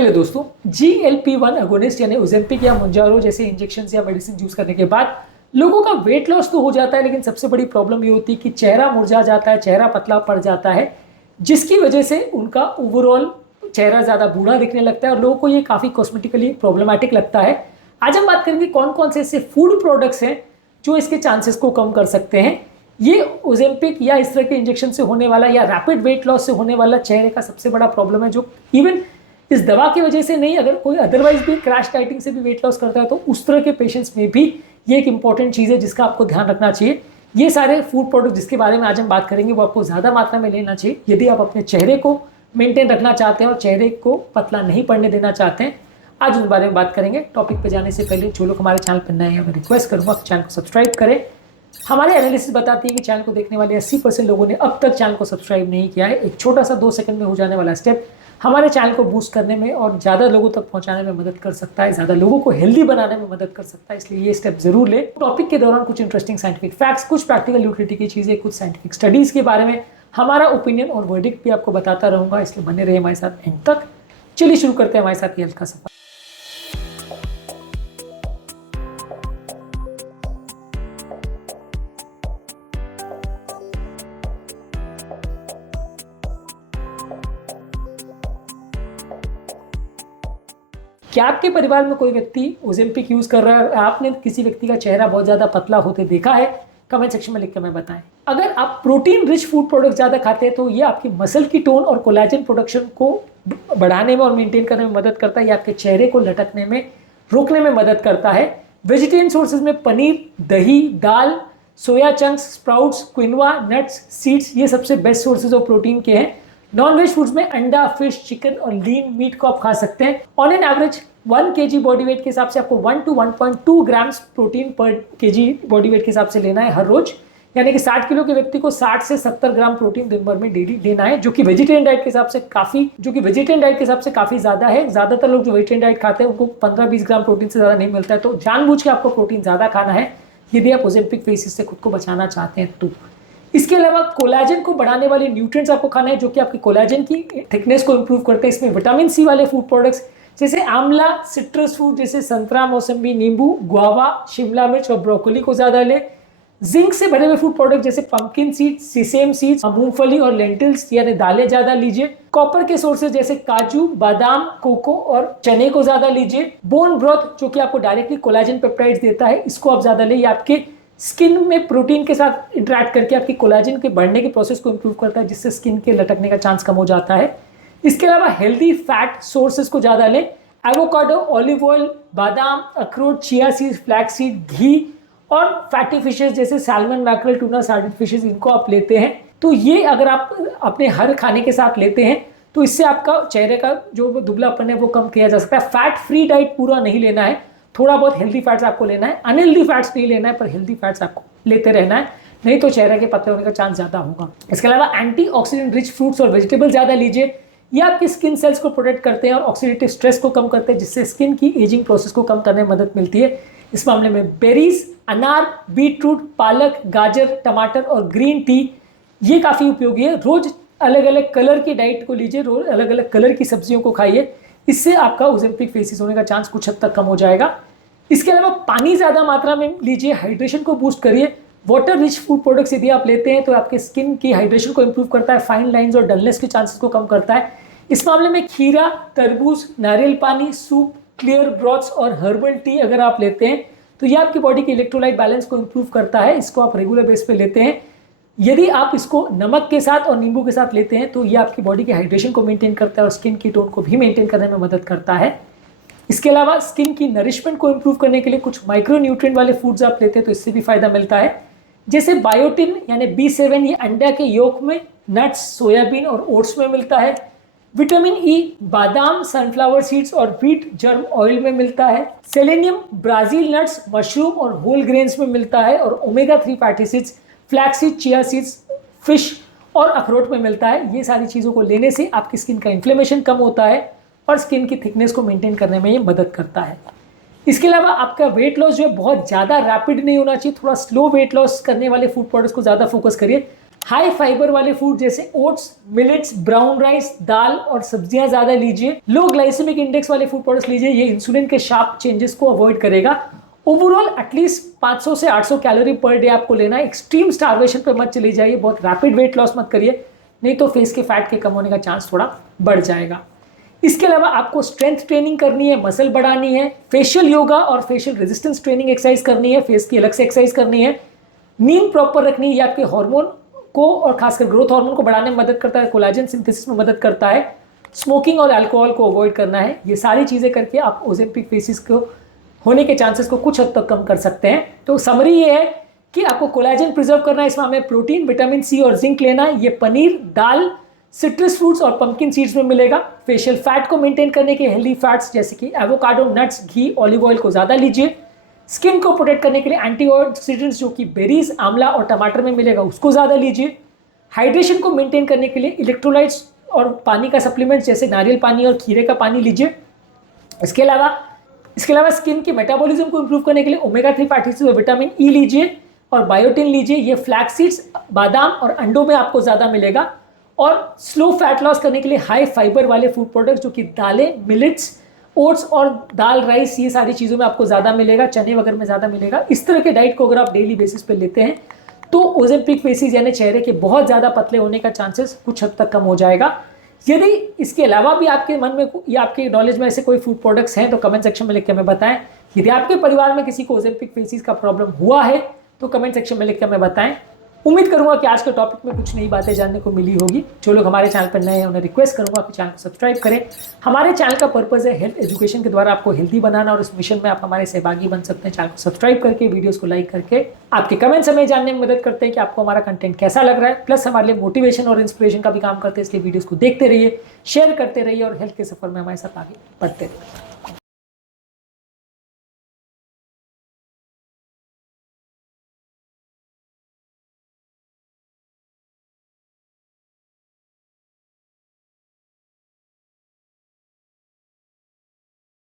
Hello दोस्तों, GLP-1 agonist यानी Ozempic या मोंजारो जैसे इंजेक्शन या मेडिसिन यूज करने के बाद लोगों का वेट लॉस तो हो जाता है, लेकिन सबसे बड़ी प्रॉब्लम ये होती है कि चेहरा मुरझा जाता है, चेहरा पतला पड़ जाता है, जिसकी वजह से उनका ओवरऑल चेहरा ज़्यादा बूढ़ा दिखने लगता है और लोगों को ये काफ़ी कॉस्मेटिकली प्रॉब्लमैटिक लगता है। आज हम बात करेंगे कौन कौन से ऐसे फूड प्रोडक्ट्स हैं जो इसके चांसेस को कम कर सकते हैं। ये ओजेम्पिक या इस तरह के इंजेक्शन से होने वाला या रैपिड वेट लॉस से होने वाला चेहरे का सबसे बड़ा प्रॉब्लम है, जो इवन इस दवा की वजह से नहीं, अगर कोई अदरवाइज भी क्रैश डाइटिंग से भी वेट लॉस करता है तो उस तरह के पेशेंट्स में भी ये एक इंपॉर्टेंट चीज़ है जिसका आपको ध्यान रखना चाहिए। ये सारे फूड प्रोडक्ट जिसके बारे में आज हम बात करेंगे वो आपको ज़्यादा मात्रा में लेना चाहिए यदि आप अपने चेहरे को मेंटेन रखना चाहते हैं और चेहरे को पतला नहीं पड़ने देना चाहते हैं। आज उस बारे में बात करेंगे। टॉपिक पे जाने से पहले जो लोग हमारे चैनल पर नए हैं मैं रिक्वेस्ट करूँगा चैनल को सब्सक्राइब करें। हमारे एनालिसिस बताती है कि चैनल को देखने वाले 80% लोगों ने अब तक चैनल को सब्सक्राइब नहीं किया है। एक छोटा सा 2 सेकंड में हो जाने वाला स्टेप हमारे चैनल को बूस्ट करने में और ज़्यादा लोगों तक पहुंचाने में मदद कर सकता है, ज़्यादा लोगों को हेल्दी बनाने में मदद कर सकता है, इसलिए ये स्टेप जरूर ले। टॉपिक के दौरान कुछ इंटरेस्टिंग साइंटिफिक फैक्ट्स, कुछ प्रैक्टिकल यूटिलिटी की चीज़ें, कुछ साइंटिफिक स्टडीज़ के बारे में हमारा ओपिनियन और वर्डिक्ट भी आपको बताता रहूँगा, इसलिए बने रहे हमारे साथ एंड तक। चलिए शुरू करते हैं हमारे साथ ये हल्का सफर। क्या आपके परिवार में कोई व्यक्ति ओजेम्पिक यूज कर रहा है? आपने किसी व्यक्ति का चेहरा बहुत ज्यादा पतला होते देखा है? कमेंट सेक्शन में लिख कर हमें बताएं। अगर आप प्रोटीन रिच फूड प्रोडक्ट ज्यादा खाते हैं तो ये आपकी मसल की टोन और कोलेजन प्रोडक्शन को बढ़ाने में और मेंटेन करने में मदद करता है। ये आपके चेहरे को लटकने में रोकने में मदद करता है। वेजिटेरियन सोर्सेज में पनीर, दही, दाल, soya chunks, sprouts, quinoa, nuts, seeds ये सबसे बेस्ट सोर्सेज ऑफ प्रोटीन के हैं। नॉन वेज फूड्स में अंडा, फिश, चिकन और लीन मीट को आप खा सकते हैं। On an average 1 kg body weight के हिसाब से आपको 1 to 1.2 ग्राम्स प्रोटीन पर kg बॉडी वेट के हिसाब से लेना है हर रोज। यानी कि 60 किलो के व्यक्ति को 60 से 70 ग्राम प्रोटीन दिन भर में डेली लेना है, जो कि वेजिटेरियन डाइट के हिसाब से काफी ज्यादा है। ज्यादातर लोग जो वेजिटेरियन डाइट खाते हैं उनको 15-20 ग्राम प्रोटीन से ज्यादा नहीं मिलता है, तो जानबूझ के आपको प्रोटीन ज्यादा खाना है यदि आप ओजेम्पिक फेसिस से खुद को बचाना चाहते हैं तो। इसके अलावा कोलेजन को बढ़ाने वाले न्यूट्रिएंट्स आपको खाना है जो कि आपकी कोलेजन की थिकनेस को इंप्रूव करते हैं। इसमें विटामिन सी वाले फूड प्रोडक्ट्स जैसे आंवला, सिट्रस फ्रूट जैसे संतरा, मौसम्बी, नींबू, गुआवा, शिमला मिर्च और ब्रोकोली को ज्यादा लें। जिंक से भरे हुए फूड प्रोडक्ट जैसे पंपकिन सीड्स, सिसेम सीड्स, मूंगफली और लेंटिल्स यानी दालें ज्यादा लीजिए। कॉपर के सोर्सेज जैसे काजू, बादाम, कोको और चने को ज्यादा लीजिए। बोन ब्रोथ जो कि आपको डायरेक्टली कोलेजन पेप्टाइड्स देता है, इसको आप ज्यादा लें। आपके स्किन में प्रोटीन के साथ इंटरेक्ट करके आपकी कोलेजन के बढ़ने के प्रोसेस को इंप्रूव करता है, जिससे स्किन के लटकने का चांस कम हो जाता है। इसके अलावा हेल्दी फैट सोर्सेज को ज्यादा लें। एवोकाडो, ऑलिव ऑयल, बादाम, अखरोट, चिया सीड, फ्लैक्स सीड, घी और फैटी फिशेस जैसे salmon, mackerel, tuna, sardine fishes, इनको आप लेते हैं तो ये अगर आप अपने हर खाने के साथ लेते हैं तो इससे आपका चेहरे का जो दुबलापन है वो कम किया जा सकता है। फैट फ्री डाइट पूरा नहीं लेना है, थोड़ा बहुत हेल्दी फैट्स आपको लेना है। अनहेल्दी फैट्स नहीं लेना है, पर हेल्दी फैट्स आपको लेते रहना है, नहीं तो चेहरे के पतले होने का चांस ज्यादा होगा। इसके अलावा एंटीऑक्सीडेंट रिच फ्रूट्स और वेजिटेबल ज्यादा लीजिए। ये आपकी स्किन सेल्स को प्रोटेक्ट करते हैं और ऑक्सीडेटिव स्ट्रेस को कम करते हैं, जिससे स्किन की एजिंग प्रोसेस को कम करने में मदद मिलती है। इस मामले में बेरीज, अनार, बीटरूट, पालक, गाजर, टमाटर और ग्रीन टी ये काफ़ी उपयोगी है। रोज अलग अलग कलर की डाइट को लीजिए, रोज अलग अलग कलर की सब्जियों को खाइए, इससे आपका ओजेम्पिक फेसिस होने का चांस कुछ हद तक कम हो जाएगा। इसके अलावा पानी ज़्यादा मात्रा में लीजिए, हाइड्रेशन को बूस्ट करिए। वाटर रिच फूड प्रोडक्ट्स यदि आप लेते हैं तो आपके स्किन की हाइड्रेशन को इंप्रूव करता है, फाइन लाइंस और डलनेस के चांसेस को कम करता है। इस मामले में खीरा, तरबूज, नारियल पानी, सूप, क्लियर ब्रॉथ्स और हर्बल टी अगर आप लेते हैं तो ये आपकी बॉडी के इलेक्ट्रोलाइट बैलेंस को इंप्रूव करता है। इसको आप रेगुलर बेस पे लेते हैं। यदि आप इसको नमक के साथ और नींबू के साथ लेते हैं तो ये आपकी बॉडी की हाइड्रेशन को मेंटेन करता है और स्किन की टोन को भी मेंटेन करने में मदद करता है। इसके अलावा स्किन की नरिशमेंट को इंप्रूव करने के लिए कुछ माइक्रो न्यूट्रिएंट वाले फूड्स आप लेते हैं तो इससे भी फायदा मिलता है, जैसे बायोटिन यानी B7, ये अंडा के योक में, नट्स, सोयाबीन और ओट्स में मिलता है। विटामिन ई बादाम, सनफ्लावर सीड्स और व्हीट जर्म ऑयल में मिलता है। सेलेनियम ब्राजील नट्स, मशरूम और होल ग्रेन्स में मिलता है और omega 3 fatty acids flax, chia seeds, fish और अखरोट में मिलता है। ये सारी चीज़ों को लेने से आपकी स्किन का इन्फ्लेमेशन कम होता है और स्किन की थिकनेस को मेंटेन करने में ये मदद करता है। इसके अलावा आपका वेट लॉस जो है बहुत ज़्यादा रैपिड नहीं होना चाहिए, थोड़ा स्लो वेट लॉस करने वाले फूड प्रोडक्ट्स को ज़्यादा फोकस करिए। हाई फाइबर वाले फूड जैसे ओट्स, मिलेट्स, ब्राउन राइस, दाल और सब्जियां ज्यादा लीजिए। लो ग्लाइसेमिक इंडेक्स वाले फूड प्रोडक्ट्स लीजिए, ये इंसुलिन के शार्प चेंजेस को अवॉइड करेगा। ओवरऑल एटलीस्ट 500 से 800 कैलोरी पर डे आपको लेना है। एक्सट्रीम स्टारवेशन पे मत चली जाइए, बहुत रैपिड वेट लॉस मत करिए, नहीं तो फेस के फैट के कम होने का चांस थोड़ा बढ़ जाएगा। इसके अलावा आपको स्ट्रेंथ ट्रेनिंग करनी है, मसल बढ़ानी है, फेशियल योगा और फेशियल रेजिस्टेंस ट्रेनिंग एक्सरसाइज करनी है, फेस की अलग से एक्सरसाइज करनी है, नींद प्रॉपर रखनी है, ये आपके हार्मोन को और खासकर ग्रोथ हार्मोन को बढ़ाने में मदद करता है, कोलाजन सिंथेसिस में मदद करता है, स्मोकिंग और अल्कोहल को अवॉइड करना है। ये सारी चीजें करके आप ओजेम्पिक फेसिस को होने के चांसेस को कुछ हद तक कम कर सकते हैं। तो समरी ये है कि आपको कोलाजन प्रिजर्व करना है, इसमें हमें प्रोटीन, विटामिन सी और जिंक लेना है। ये पनीर, दाल, सिट्रस फ्रूट्स और पंपकिन सीड्स में मिलेगा। फेशियल फैट को मेंटेन करने के हेल्दी फैट्स जैसे कि एवोकाडो, नट्स, घी, ऑलिव ऑयल को ज्यादा लीजिए। स्किन को प्रोटेक्ट करने के लिए एंटीऑक्सीडेंट्स जो कि बेरीज, आंवला और टमाटर में मिलेगा उसको ज्यादा लीजिए। हाइड्रेशन को मेंटेन करने के लिए इलेक्ट्रोलाइट्स और पानी का सप्लीमेंट जैसे नारियल पानी और खीरे का पानी लीजिए। इसके अलावा स्किन के मेटाबॉलिज्म को इंप्रूव करने के लिए ओमेगा 3 फैटी एसिड्स और विटामिन ई लीजिए और बायोटिन लीजिए। ये फ्लैक्स सीड्स, बादाम और अंडों में आपको ज्यादा मिलेगा। और स्लो फैट लॉस करने के लिए हाई फाइबर वाले फूड प्रोडक्ट्स जो कि दालें, मिलेट्स, ओट्स और दाल, राइस, ये सारी चीज़ों में आपको ज़्यादा मिलेगा, चने वगैरह में ज़्यादा मिलेगा। इस तरह के डाइट को अगर आप डेली बेसिस पे लेते हैं तो ओजेम्पिक फेसिस यानी चेहरे के बहुत ज़्यादा पतले होने का चांसेस कुछ हद तक कम हो जाएगा। यदि इसके अलावा भी आपके मन में या आपके नॉलेज में ऐसे कोई फूड प्रोडक्ट्स हैं तो कमेंट सेक्शन में लिख के हमें बताएं। यदि आपके परिवार में किसी को ओजेम्पिक फेसिस का प्रॉब्लम हुआ है तो कमेंट सेक्शन में लिख के हमें बताएं। उम्मीद करूंगा कि आज के टॉपिक में कुछ नई बातें जानने को मिली होगी। जो लोग हमारे चैनल पर नए हैं उन्हें रिक्वेस्ट करूंगा कि चैनल को सब्सक्राइब करें। हमारे चैनल का पर्पस है हेल्थ एजुकेशन के द्वारा आपको हेल्दी बनाना और इस मिशन में आप हमारे सहभागी बन सकते हैं। चैनल को सब्सक्राइब करके, वीडियोस को लाइक करके आपके कमेंट्स हमें जानने में मदद करते हैं कि आपको हमारा कंटेंट कैसा लग रहा है। प्लस हमारे लिए मोटिवेशन और इंस्पिरेशन का भी काम करते हैं, इसलिए वीडियोस को देखते रहिए, शेयर करते रहिए और हेल्थ के सफर में हमारे साथ आगे बढ़ते रहिए।